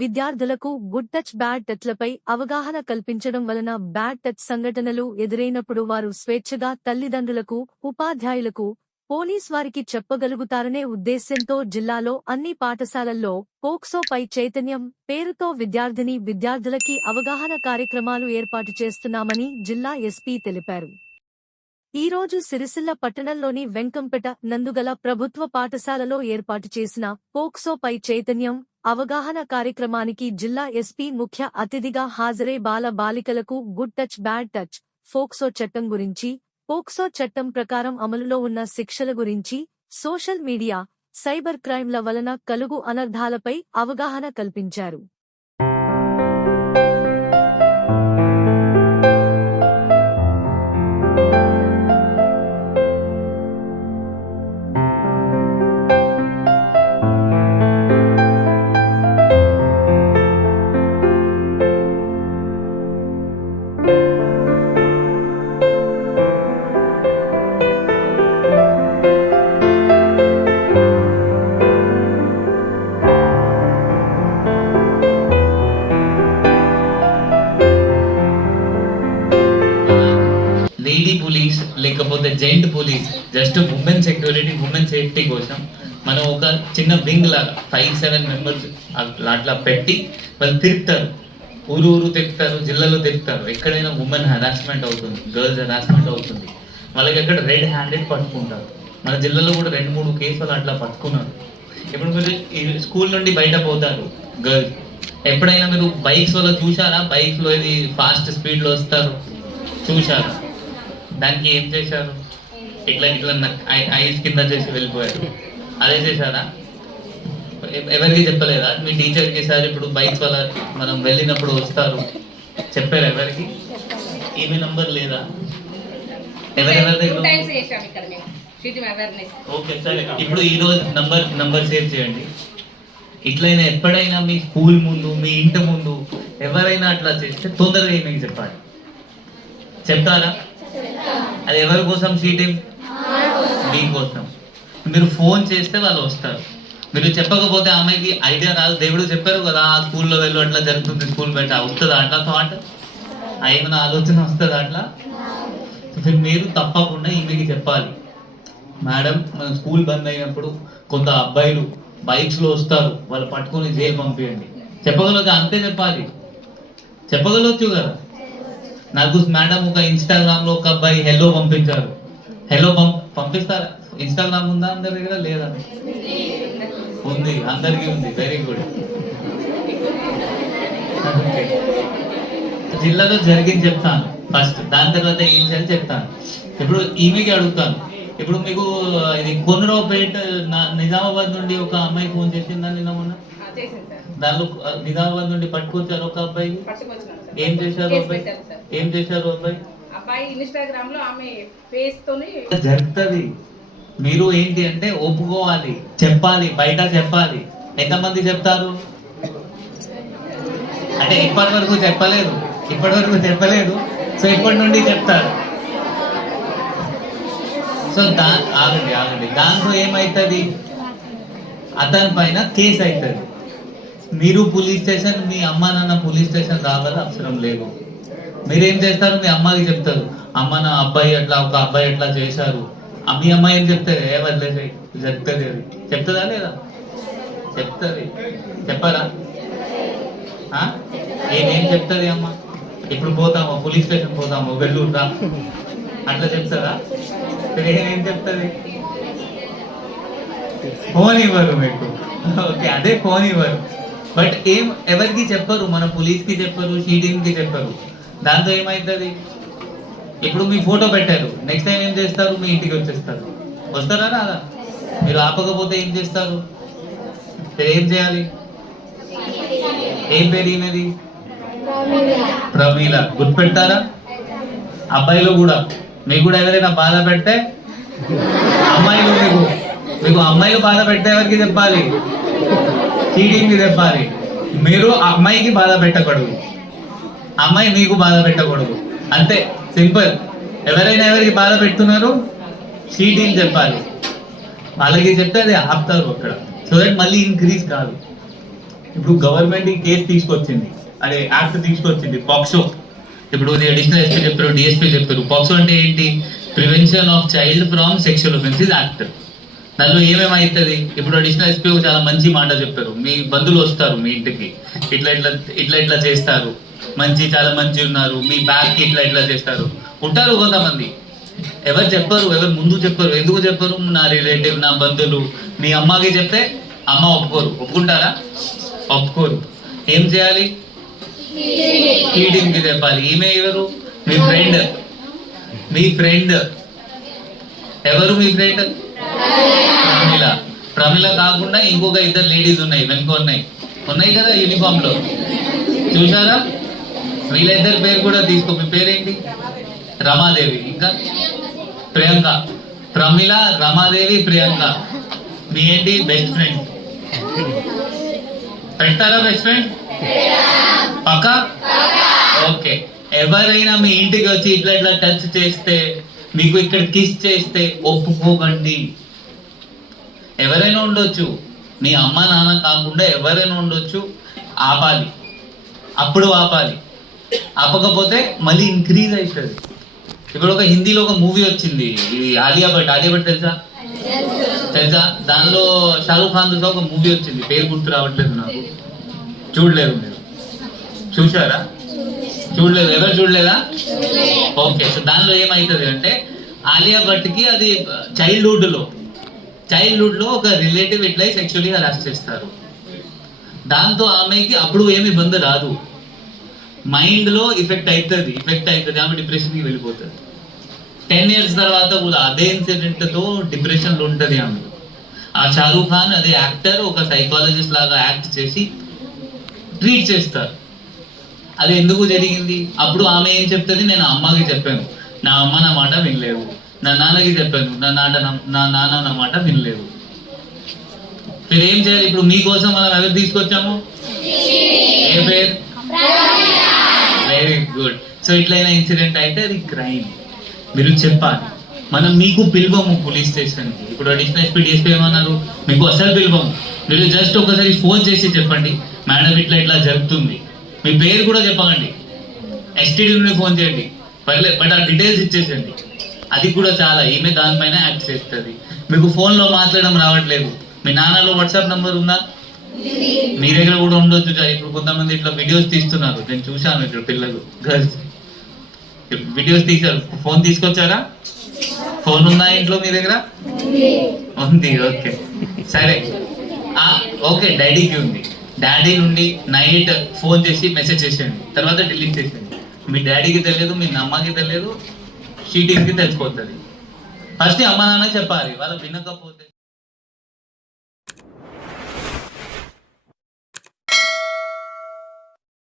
విద్యార్థులకు good touch bad టచ్లపై అవగాహన కల్పించడం వలన బ్యాడ్ టచ్ సంఘటనలు ఎదురైనప్పుడు వారు స్వేచ్ఛగా తల్లిదండ్రులకు ఉపాధ్యాయులకు పోలీస్ వారికి చెప్పగలుగుతారనే ఉద్దేశ్యంతో జిల్లాలో అన్ని పాఠశాలల్లో పోక్సోపై చైతన్యం పేరుతో విద్యార్థిని విద్యార్థులకి అవగాహన కార్యక్రమాలు ఏర్పాటు చేస్తున్నామని జిల్లా ఎస్పీ తెలిపారు. ఈ రోజు సిరిసిల్ల పట్టణంలోని వెంకంపేట నందుగల ప్రభుత్వ పాఠశాలలో ఏర్పాటు చేసిన పోక్సోపై చైతన్యం అవగాహన కార్యక్రమానికి జిల్లా ఎస్పీ ముఖ్య అతిథిగా హాజరై బాల బాలికలకు good touch bad touch POCSO చట్టం గురించి పోక్సో చట్టం ప్రకారం అమలులో ఉన్న శిక్షల గురించి సోషల్ మీడియా సైబర్ క్రైమ్ల వలన కలుగు అనర్ధాలపై అవగాహన కల్పించారు. Just women security women safety కోసం మనం ఒక చిన్న వింగ్ లాగా ఫైవ్ సెవెన్ మెంబర్స్ అట్లా పెట్టి వాళ్ళు తిరుగుతారు. ఊరు ఊరు తిరుగుతారు జిల్లాలో తిరుగుతారు. ఎక్కడైనా ఉమెన్ హరాస్మెంట్ అవుతుంది గర్ల్స్ హెరాస్మెంట్ అవుతుంది. వాళ్ళకి ఎక్కడ రెడ్ హ్యాండెడ్ పట్టుకుంటారు. మన జిల్లాలో కూడా రెండు మూడు కేసులు అట్లా పట్టుకున్నారు. ఇప్పుడు మీరు స్కూల్ నుండి బయట పోతారు గర్ల్స్ ఎప్పుడైనా మీరు బైక్స్ వల్ల చూసారా బైక్స్లో ఇది ఫాస్ట్ స్పీడ్లో వస్తారు. చూశారు? దానికి ఏం చేశారు? ఇట్లా ఇట్లా ఐస్ కింద చేసి వెళ్ళిపోయారు. అదే చేశారా? ఎవరికి చెప్పలేదా? మీ టీచర్కి సార్ ఇప్పుడు బైక్స్ వల్ల మనం వెళ్ళినప్పుడు వస్తారు. చెప్పారు ఎవరికి? ఈమె నంబర్ లేదా? ఎవరెవరి దగ్గర ఓకే సరే. ఇప్పుడు ఈ రోజు నంబర్ నంబర్ సేవ్ చేయండి. ఇట్లయినా ఎప్పుడైనా మీ స్కూల్ ముందు మీ ఇంటి ముందు ఎవరైనా అట్లా చేస్తే తొందరగా మీకు చెప్పాలి. చెప్తారా? అది ఎవరి కోసం షీటింగ్? మీకోసం మీరు ఫోన్ చేస్తే వాళ్ళు వస్తారు. మీరు చెప్పకపోతే ఆమెకి ఐడియా రాదు. దేవుడు చెప్పారు కదా ఆ స్కూల్లో వెళ్ళు అట్లా జరుగుతుంది స్కూల్ బయట వస్తుందా అట్లా థాట్? ఏమైనా ఆలోచన వస్తుందా అట్లా? మీరు తప్పకుండా ఈమెకి చెప్పాలి. మేడం మన స్కూల్ బంద్ అయినప్పుడు కొంత అబ్బాయిలు బైక్స్లో వస్తారు వాళ్ళు పట్టుకొని జైలు పంపించండి చెప్పగలదు అంతే చెప్పాలి. చెప్పగలవచ్చు కదా? నాకు మేడం ఒక ఇన్స్టాగ్రామ్లో ఒక అబ్బాయి హెల్లో పంపించారు. హెల్లో పంప్ పంపిస్తారా? ఇన్స్టాగ్రామ్ ఉందా అందరి దగ్గర? లేదా? ఉంది. అందరికీ ఉంది. వెరీ గుడ్ జిల్లాలో జరిగింది చెప్తాను. ఫస్ట్ దాని తర్వాత ఏం చేయాలి చెప్తాను. ఇప్పుడు ఈమెకి అడుగుతాను. ఇప్పుడు మీకు ఇది కొనరావుపేట నిజామాబాద్ నుండి ఒక అమ్మాయి ఫోన్ చేసిందా నిన్న మొన్న? దానిలో నిజామాబాద్ నుండి పట్టుకొచ్చారు ఒక అబ్బాయి? ఏం చేశారు అబ్బాయి? ఏం చేశారు అబ్బాయి? అబ్బాయి ఇన్స్టాగ్రామ్లో ఆమె ఫేస్ తోని జరుగుతుంది. మీరు ఏంటి అంటే ఒప్పుకోవాలి చెప్పాలి బయట చెప్పాలి. ఎంతమంది చెప్తారు? అంటే ఇప్పటి వరకు చెప్పలేదు. ఇప్పటి వరకు చెప్పలేదు. సో ఇప్పటి నుండి చెప్తారు. సో దా ఆగండి ఆగండి. దాంతో ఏమవుతుంది అతని పైన కేసు అవుతుంది మీరు పోలీస్ స్టేషన్ మీ అమ్మ నాన్న పోలీస్ స్టేషన్ రావాలి అవసరం లేదు. మీరేం చేస్తారు? మీ అమ్మకి చెప్తారు. అమ్మ నా అబ్బాయి అట్లా ఒక అబ్బాయి అట్లా చేశారు. మీ అమ్మాయి ఏం చెప్తారు ఏ వదిలేసాయి చెప్తుంది అది చెప్తుందా లేదా? చెప్తుంది. చెప్పారా ఆ? చెప్తుంది అమ్మ? ఇప్పుడు పోతాము పోలీస్ స్టేషన్ పోతాము వెల్లూరు రా అట్లా చెప్తారా? ఏం చెప్తుంది? ఫోన్ ఇవ్వరు మీకు. ఓకే అదే ఫోన్ ఇవ్వరు. బట్ ఏం ఎవరికి చెప్పరు? మన పోలీస్కి చెప్పరు షీటింగ్కి చెప్పరు. దాంతో ఏమైతుంది? ఇప్పుడు మీ ఫోటో పెట్టారు. నెక్స్ట్ టైం ఏం చేస్తారు? మీ ఇంటికి వచ్చేస్తారు. వస్తారా రాదా మీరు ఆపకపోతే ఏం చేస్తారు? మీరు ఏం చేయాలి? ఏం పేరు ఈమెది? ప్రమీల. గుర్తుపెట్టారా? అబ్బాయిలు కూడా. మీకు కూడా ఎవరైనా బాధ పెడితే? అమ్మాయిలు మీకు. మీకు అమ్మాయిలు బాధ పెట్టే ఎవరికి చెప్పాలి. చీటింగ్ చెప్పాలి. మీరు ఆ అమ్మాయికి బాధ పెట్టకూడదు. అమ్మాయి మీకు బాధ పెట్టకూడదు. అంతే సింపుల్. ఎవరైనా ఎవరికి బాధ పెడుతున్నారు? చీటింగ్ చెప్పాలి. వాళ్ళకి చెప్తే అది ఆపుతారు అక్కడ. సో దట్ మళ్ళీ ఇంక్రీజ్ కాదు. ఇప్పుడు గవర్నమెంట్ ఈ కేసు తీసుకొచ్చింది. అదే యాక్ట్ తీసుకొచ్చింది. పాక్సో ఇప్పుడు అడిషనల్ ఎస్పీ చెప్పారు డిఎస్పీ చెప్పారు. పాక్సో అంటే ఏంటి? Prevention of child from sexual offences act దానిలో ఏమేమైతుంది? ఇప్పుడు అడిషనల్ ఎస్పీ చాలా మంచి మాట చెప్పారు. మీ బంధువులు వస్తారు మీ ఇంటికి. ఇట్లా ఇట్లా ఇట్లా ఇట్లా చేస్తారు. మంచి చాలా మంచి ఉన్నారు. మీ బ్యాగ్ ఇట్లా ఇట్లా చేస్తారు. ఉంటారు కొంతమంది. ఎవరు చెప్పరు ఎవరు ముందు చెప్పరు. ఎందుకు చెప్పరు? నా రిలేటివ్ నా బంధువులు. మీ అమ్మకి చెప్తే అమ్మ ఒప్పుకోరు. ఒప్పుకుంటారా? ఒప్పుకోరు. ఏం చేయాలి? ఫీడింగ్కి చెప్పాలి. ఈమె ఎవరు? మీ ఫ్రెండ్ మీ ఫ్రెండ్ ఎవరు మీ ఫ్రెండ్ ప్రమిళ ప్రమిళ కాకుండా ఇంకొక ఇద్దరు లేడీస్ ఉన్నాయి. వెనుక ఉన్నాయి. ఉన్నాయి కదా యూనిఫామ్లో. చూసారా వీళ్ళిద్దరి పేరు కూడా తీసుకో మీ పేరేంటి? రమాదేవి. ఇంకా? ప్రియాంక. ప్రమిళ రమాదేవి ప్రియాంక. మీ ఏంటి? Best friend. పెడతారా బెస్ట్ ఫ్రెండ్? పక్క? ఓకే. ఎవరైనా మీ ఇంటికి వచ్చి ఇట్లా ఇట్లా టచ్ చేస్తే మీకు ఇక్కడ కిస్ చేస్తే ఒప్పుకోకండి. ఎవరైనా ఉండొచ్చు. మీ అమ్మ నాన్న కాకుండా ఎవరైనా ఉండొచ్చు. ఆపాలి. అప్పుడు ఆపాలి. ఆపకపోతే మళ్ళీ ఇంక్రీజ్ అవుతుంది ఇప్పుడు ఒక హిందీలో ఒక మూవీ వచ్చింది. ఇది ఆలియా భట్ ఆలియా భట్ తెలుసా? తెలుసా? దానిలో షారూఖ్ ఖాన్తో ఒక మూవీ వచ్చింది. పేరు గుర్తు రావట్లేదు నాకు. చూడలేదు మీరు. చూసారా చూడలేదు. ఎవరు చూడలేదా? ఓకే సో దానిలో ఏమైతుంది అంటే ఆలియా భట్కి అది చైల్డ్హుడ్లో చైల్డ్హుడ్లో ఒక రిలేటివ్ ఇట్లా సెక్షువల్లీ హరాస్ చేస్తారు. దాంతో ఆమెకి అప్పుడు ఏమి ఇబ్బంది రాదు. మైండ్లో ఇఫెక్ట్ అవుతుంది ఇఫెక్ట్ అవుతుంది ఆమె డిప్రెషన్కి వెళ్ళిపోతుంది. టెన్ ఇయర్స్ తర్వాత కూడా అదే ఇన్సిడెంట్తో డిప్రెషన్లో ఉంటది ఆమె. ఆ షారూఖ్ ఖాన్ అదే యాక్టర్ ఒక సైకాలజిస్ట్ లాగా యాక్ట్ చేసి ట్రీట్ చేస్తారు. అది ఎందుకు జరిగింది? అప్పుడు ఆమె ఏం చెప్తుంది? నేను అమ్మకి చెప్పాను. నా అమ్మ నా మాట వినలేదు. నా నాన్నకి చెప్పాను. నా నాట నా నాన్న నా మాట వినలేదు. మీరు ఏం చేయాలి? ఇప్పుడు మీకోసం మనం ఎవరు తీసుకొచ్చాము? ఏ పేరు? సో ఇట్లైనా ఇన్సిడెంట్ అయితే అది క్రైమ్. మీరు చెప్పాలి. మనం మీకు పిలవము పోలీస్ స్టేషన్కి. ఇప్పుడు అడిషనల్ ఎస్పీ డిఎస్పీ ఏమన్నారు? మీకు అసలు పిలవము. మీరు జస్ట్ ఒకసారి ఫోన్ చేసి చెప్పండి. మేడం ఇట్లా ఇట్లా జరుగుతుంది. మీ పేరు కూడా చెప్పకండి. ఎస్టీడీ నుండి ఫోన్ చేయండి. పర్లేదు బట్ ఆ డీటెయిల్స్ ఇచ్చేసండి అది కూడా చాలా. ఈమె దానిపైన యాక్ట్ చేస్తుంది. మీకు phone లో మాట్లాడడం రావట్లేదు. మీ నాన్నలో వాట్సాప్ నంబర్ ఉందా? మీ దగ్గర కూడా ఉండొచ్చు. ఇప్పుడు కొంతమంది ఇట్లా వీడియోస్ తీస్తున్నారు. నేను చూశాను ఇక్కడ పిల్లలు గర్ల్స్. వీడియోస్ తీసారు ఫోన్ తీసుకొచ్చారా? ఫోన్ ఉందా ఇంట్లో మీ దగ్గర? ఉంది ఓకే. సరే. ఓకే డాడీకి ఉంది. డాడీ నుండి నైట్ ఫోన్ చేసి మెసేజ్ చేసేయండి. తర్వాత డిలీట్ చేసేయండి. మీ డాడీకి తెలియదు మీ అమ్మకి తెలియదు షీటింగ్కి తెలిసిపోతుంది. ఫస్ట్ అమ్మ నాన్న చెప్పాలి వాళ్ళు వినకపోతే